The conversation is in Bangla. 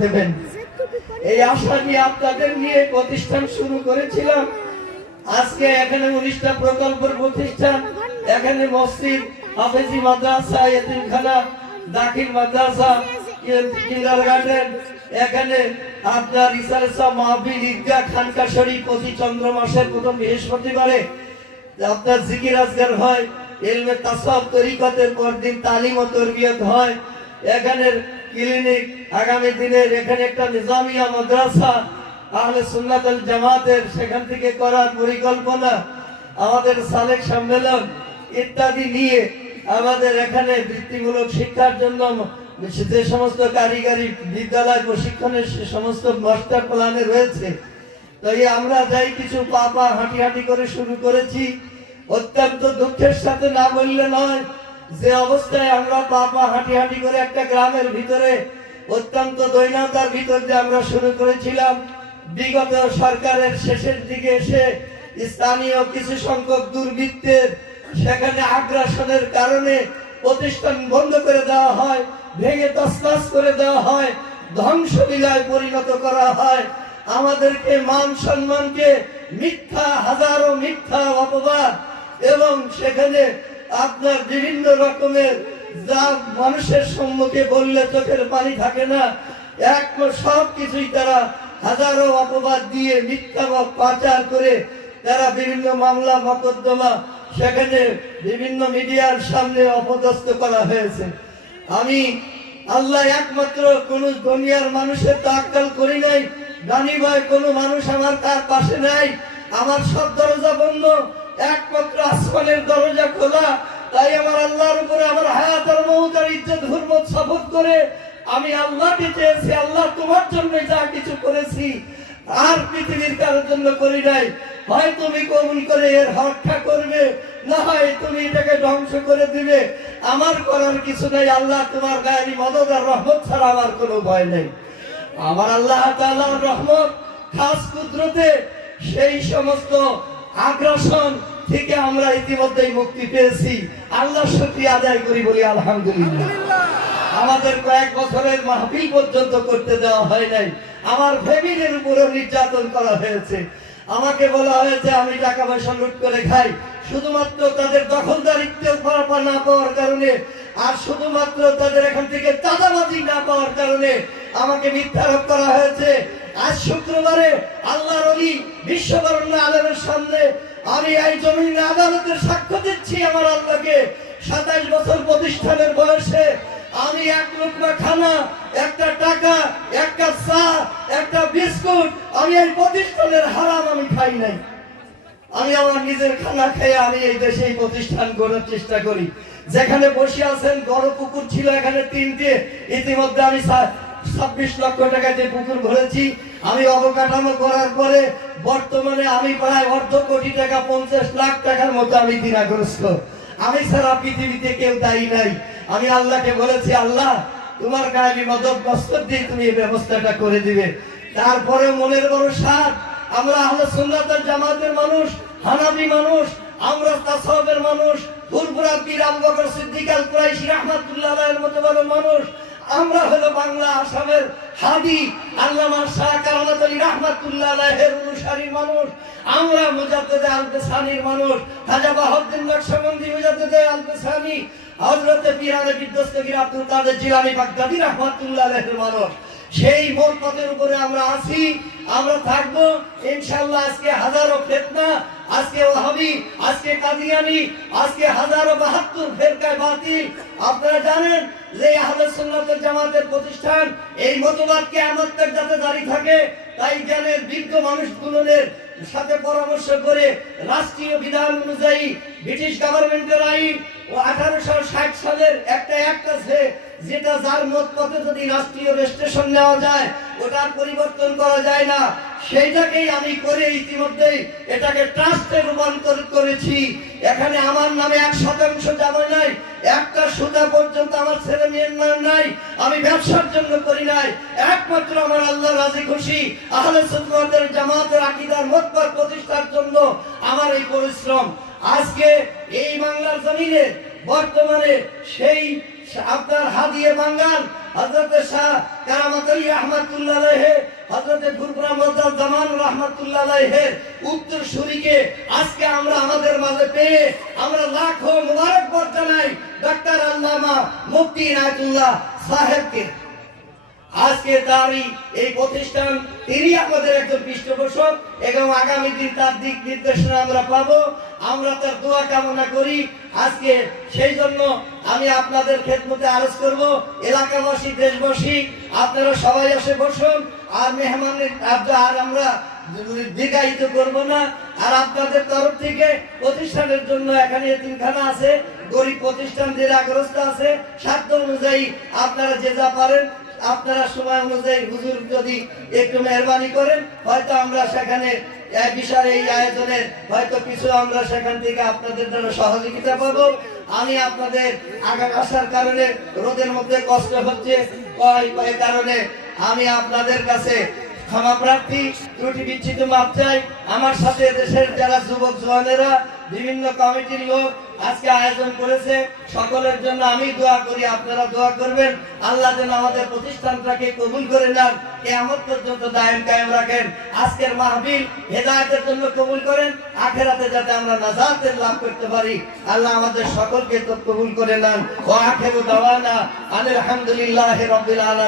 দেবেন এই আশা নিয়ে আপনাদের নিয়ে প্রতিষ্ঠান শুরু করেছিলাম। আজকে এখানে 19টা প্রকল্পের প্রতিষ্ঠান, এখানে মসজিদ, হাফেজি মাদ্রাসা, এতিমখানা, দাখিল মাদ্রাসা, কিন্ডারগার্টেন, এখানে আপনার ইসারসা মাহফিল, ঈদগাহ, খানকা শরীফ প্রতি চন্দ্র মাসের প্রথম বৃহস্পতিবারে আপনার জিকির আজগার হয়, ইলমে তাসাউফ তরিকতের পরদিন তালিম ও তরবিয়ত হয়। এখানে ক্লিনিক, আগামী দিনের এখানে একটা নিজামিয়া মাদ্রাসা আহলে সুন্নাত ওয়াল জামাতের সেখান থেকে করার পরিকল্পনা, আমাদের সালেক সম্মেলন ইত্যাদি নিয়ে আমাদের এখানে বৃত্তিমূলক শিক্ষার জন্য যে সমস্ত কারিগরি বিদ্যালয় প্রশিক্ষণের সে সমস্ত মাস্টার প্ল্যানে রয়েছে। তাই আমরা যাই কিছু পা হাঁটি করে শুরু করেছি। অত্যন্ত দুঃখের সাথে না বললে নয়, যে অবস্থায় আমরা পা হাঁটি করে একটা গ্রামের ভিতরে অত্যন্ত দৈন্যতার ভিতর দিয়ে আমরা শুরু করেছিলাম। বিগত সরকারের শেষের দিকে এসে স্থানীয় কিছু সংখ্যক দুর্বৃত্তের সেখানে আগ্রাসনের কারণে প্রতিষ্ঠান বন্ধ করে দেওয়া হয়, ভেঙে তছনছ করে দেওয়া হয়, ধ্বংসলীলায় পরিণত করা হয়। আমাদেরকে মান সম্মানকে হাজারো মিথ্যা অপবাদ এবং সেখানে আপনার বিভিন্ন রকমের যা মানুষের সম্মুখে বললে চোখের পানি থাকে না, সব কিছুই তারা হাজারো অপবাদ দিয়ে মিথ্যা পাচার করে তারা বিভিন্ন মামলা মোকদ্দমা সেখানে বিভিন্ন মিডিয়ার সামনে অপদস্থ করা হয়েছে। আমি আল্লাহ একমাত্র কোন দুনিয়ার মানুষের তাওয়াক্কুল করি নাই, জানি ভাই কোন মানুষ আমার তার পাশে নাই, আমার সব দরজা বন্ধ, একমাত্র আসমানের দরজা খোলা। তাই আমার আল্লাহর উপরে আমার হায়াত আর মওত আর ইজ্জত হুরমত শপথ করে আমি আল্লাহকে চেয়েছি, আল্লাহ তোমার জন্য যা কিছু করেছি আর পৃথিবীর কারোর জন্য করি নাই। হয় তুমি কবুল করে এর রক্ষা করবে, না হয় তুমি এটাকে ধ্বংস করে দিবে। আমার করার কিছু নাই। আল্লাহ তোমার গায়ের মদদ আর রহমত ছাড়া আমার কোনো ভয় নেই। আমার আল্লাহ তাআলার রহমত খাস কুদরতে সেই সমস্ত আগ্রাসন থেকে আমরা ইতিমধ্যেই মুক্তি পেয়েছি। আল্লাহ শুকরিয়া আদায় করি, বলি আলহামদুলিল্লাহ। আমাদের কয়েক বছরের মাহফিল পর্যন্ত করতে দেওয়া হয় নাই। আমার ফ্যামিলির উপরে নির্যাতন করা হয়েছে। আমাকে বলা হয়েছে আমি টাকা পয়সা লুট করে খাই, শুধুমাত্র তাদের দখলদারিত্ব না পাওয়ার কারণে আর শুধুমাত্র তাদের এখান থেকে চাঁদাবাজি না পাওয়ার কারণে আমাকে মিথ্যারোপ করা হয়েছে। আজ শুক্রবারে আল্লাহর ওলি বিশ্ববরণ্য আলেমের সামনে আমি এই জমিন আদালতের সাক্ষ্য দিচ্ছি আমার আল্লাহকে। 27 বছর প্রতিষ্ঠানের বয়সে আমি এক লুকমা খানা, একটা টাকা, এক কাপ চা, একটা বিস্কুট আমি এই প্রতিষ্ঠানের হারাম আমি খাই নাই। আমি আমার নিজের খানা খেয়ে আমি এই দেশে এই প্রতিষ্ঠান গড়ার চেষ্টা করি। যেখানে বসে আছেন বড় পুকুর ছিল এখানে 3টে, ইতিমধ্যে আমি 26 লক্ষ টাকা দিয়ে পুকুর ভরেছি। আমি অবকাঠামো করার পরে বর্তমানে আমি প্রায় অর্ধ কোটি টাকা 50 লাখ টাকার মতো আমি ঋণগ্রস্ত। আমি সারা পৃথিবীতে কেউ দায়ী নাই। আমি আল্লাহকে বলেছি, আল্লাহ তোমার গায়ে মদত বস্তর দিয়ে তুমি এই ব্যবস্থাটা করে দিবে। তারপরে মনের বড় সাথ, আমরা আহলে সুন্নাত ওয়াল জামাতের মানুষ, হানাফি মানুষ, আমরা তাসাউফের মানুষ, ফুরফুরা পীর আবু বকর সিদ্দিক আল কুরাইশি রাহমাতুল্লাহ আলাইহির মতো বড় মানুষ। আমরা হলো বাংলা আসামের হাদি আল্লামা শাহ কারামাত আলী রাহমাতুল্লাহ আলাইহির অনুসারী মানুষ। আমরা মুজাদ্দিদ আল-ফিসানির মানুষ, খাজা বাহাউদ্দিন নকশবন্দি মুজাদ্দিদ আল-ফিসানি, হযরত পীরানে বিদ্যস্তগীর আব্দুল কাদের জিলানী বাগদাদী রাহমাতুল্লাহ আলাইহির মানুষ। সেই মূল পথের উপরে আমরা আছি, আমরা থাকবো ইনশাআল্লাহ। আজকে হাজারো ফিতনা, আজকে ওয়াহাবি, আজকে কাদিয়ানি, আজকে হাজারো 72 ফিরকায়ে বাতিল। আপনারা জানেন যে আহলে সুন্নাত ওয়াল জামাতের প্রতিষ্ঠান এই মতবাদ কিয়ামত তক যাতে জারি থাকে, তাই জ্ঞানের বিজ্ঞ মানুষগুলোর সাথে পরামর্শ করে রাষ্ট্রীয় বিধান অনুযায়ী ব্রিটিশ গভর্নমেন্টের আইন ও 1860 সালের একটা অ্যাক্ট আছে, যেটা যার মত পথে যদি রাষ্ট্রীয় রেজিস্ট্রেশন নেওয়া যায় ওটার পরিবর্তন করা যায় না। সেইটাকেই আমি করে ইতিমধ্যেই এটাকে ট্রাস্টে রূপান্তর করেছি। এখানে আমার নামে 1% জামা নাই, একটা সুতা পর্যন্ত আমার ছেলে মেয়ের নাম নাই। আমি ব্যবসার জন্য করি নাই, একমাত্র আমার আল্লাহ রাজি খুশি আহলে সুন্নাত ওয়াল জামাতের আকীদার মতবাদ প্রতিষ্ঠার জন্য আমার এই পরিশ্রম। আজকে এই বাংলার জমিনে বর্তমানে সেই আপনার হাদিয়ে বাঙ্গাল হযরত শাহ কারামাত আলী রহমাতুল্লাহ আলাইহি, হযরত ফুরফুরা মুজাদ্দিদ জামান রহমাতুল্লাহ আলাইহির উত্তরসূরিকে আজকে আমরা আমাদের মাঝে পেয়ে আমরা লাখো মুবারকবাদ জানাই ডক্টর আল্লামা মুফতি ইনায়েতুল্লাহ সাহেবকে। আজকে তারই এই প্রতিষ্ঠান, তিনি আমাদের একজন পৃষ্ঠপোষক এবং আগামী দিন তার দিক নির্দেশনা আমরা পাবো। আমরা তার দোয়া কামনা করি। আজকে সেই জন্য আমি আপনাদের খেদমতে আরজ করব, এলাকাবাসী, দেশবাসী, আপনারা সবাই এসে বসুন। আর মেহমানের আর আমরা দীর্ঘায়িত করব না। আর আপনাদের তরফ থেকে প্রতিষ্ঠানের জন্য এখানে এতিমখানা আছে, গরিব প্রতিষ্ঠান জেলাগ্রস্ত আছে, সাধ্য অনুযায়ী আপনারা যে যা পারেন, আপনারা সময় অনুযায়ী হুজুর যদি একটু মেহরবানি করেন, হয়তো আমরা সেখানে বিশাল এই আয়োজনের হয়তো কিছু আমরা সেখান থেকে আপনাদের দ্বারা সহযোগিতা পাবো। আমি আপনাদের আসার কারণে রোদের মধ্যে কষ্ট হচ্ছে, এই কারণে আমি আপনাদের কাছে ক্ষমা প্রার্থী, ত্রুটি বিচ্ছিন্ন মাপ চাই। আমার সাথে দেশের যারা যুবক জওয়ানেরা, বিভিন্ন কমিটির লোক আজকে আয়োজন করেছে, সকলের জন্য আমি দোয়া করি, আপনারা দোয়া করবেন। আল্লাহ যেন আমাদের প্রতিষ্ঠানটাকে কবুল করে নেন, কিয়ামত পর্যন্ত দায়েম কায়েম রাখেন। আজকের মাহফিল হেদায়েতের জন্য কবুল করেন, আখিরাতে যাতে আমরা নাজাতের লাভ করতে পারি। আল্লাহ আমাদের সকলকে তো কবুল করে নেন। ওয়া আখিরু দাওয়ানা আলহামদুলিল্লাহি রাব্বিল আলামিন।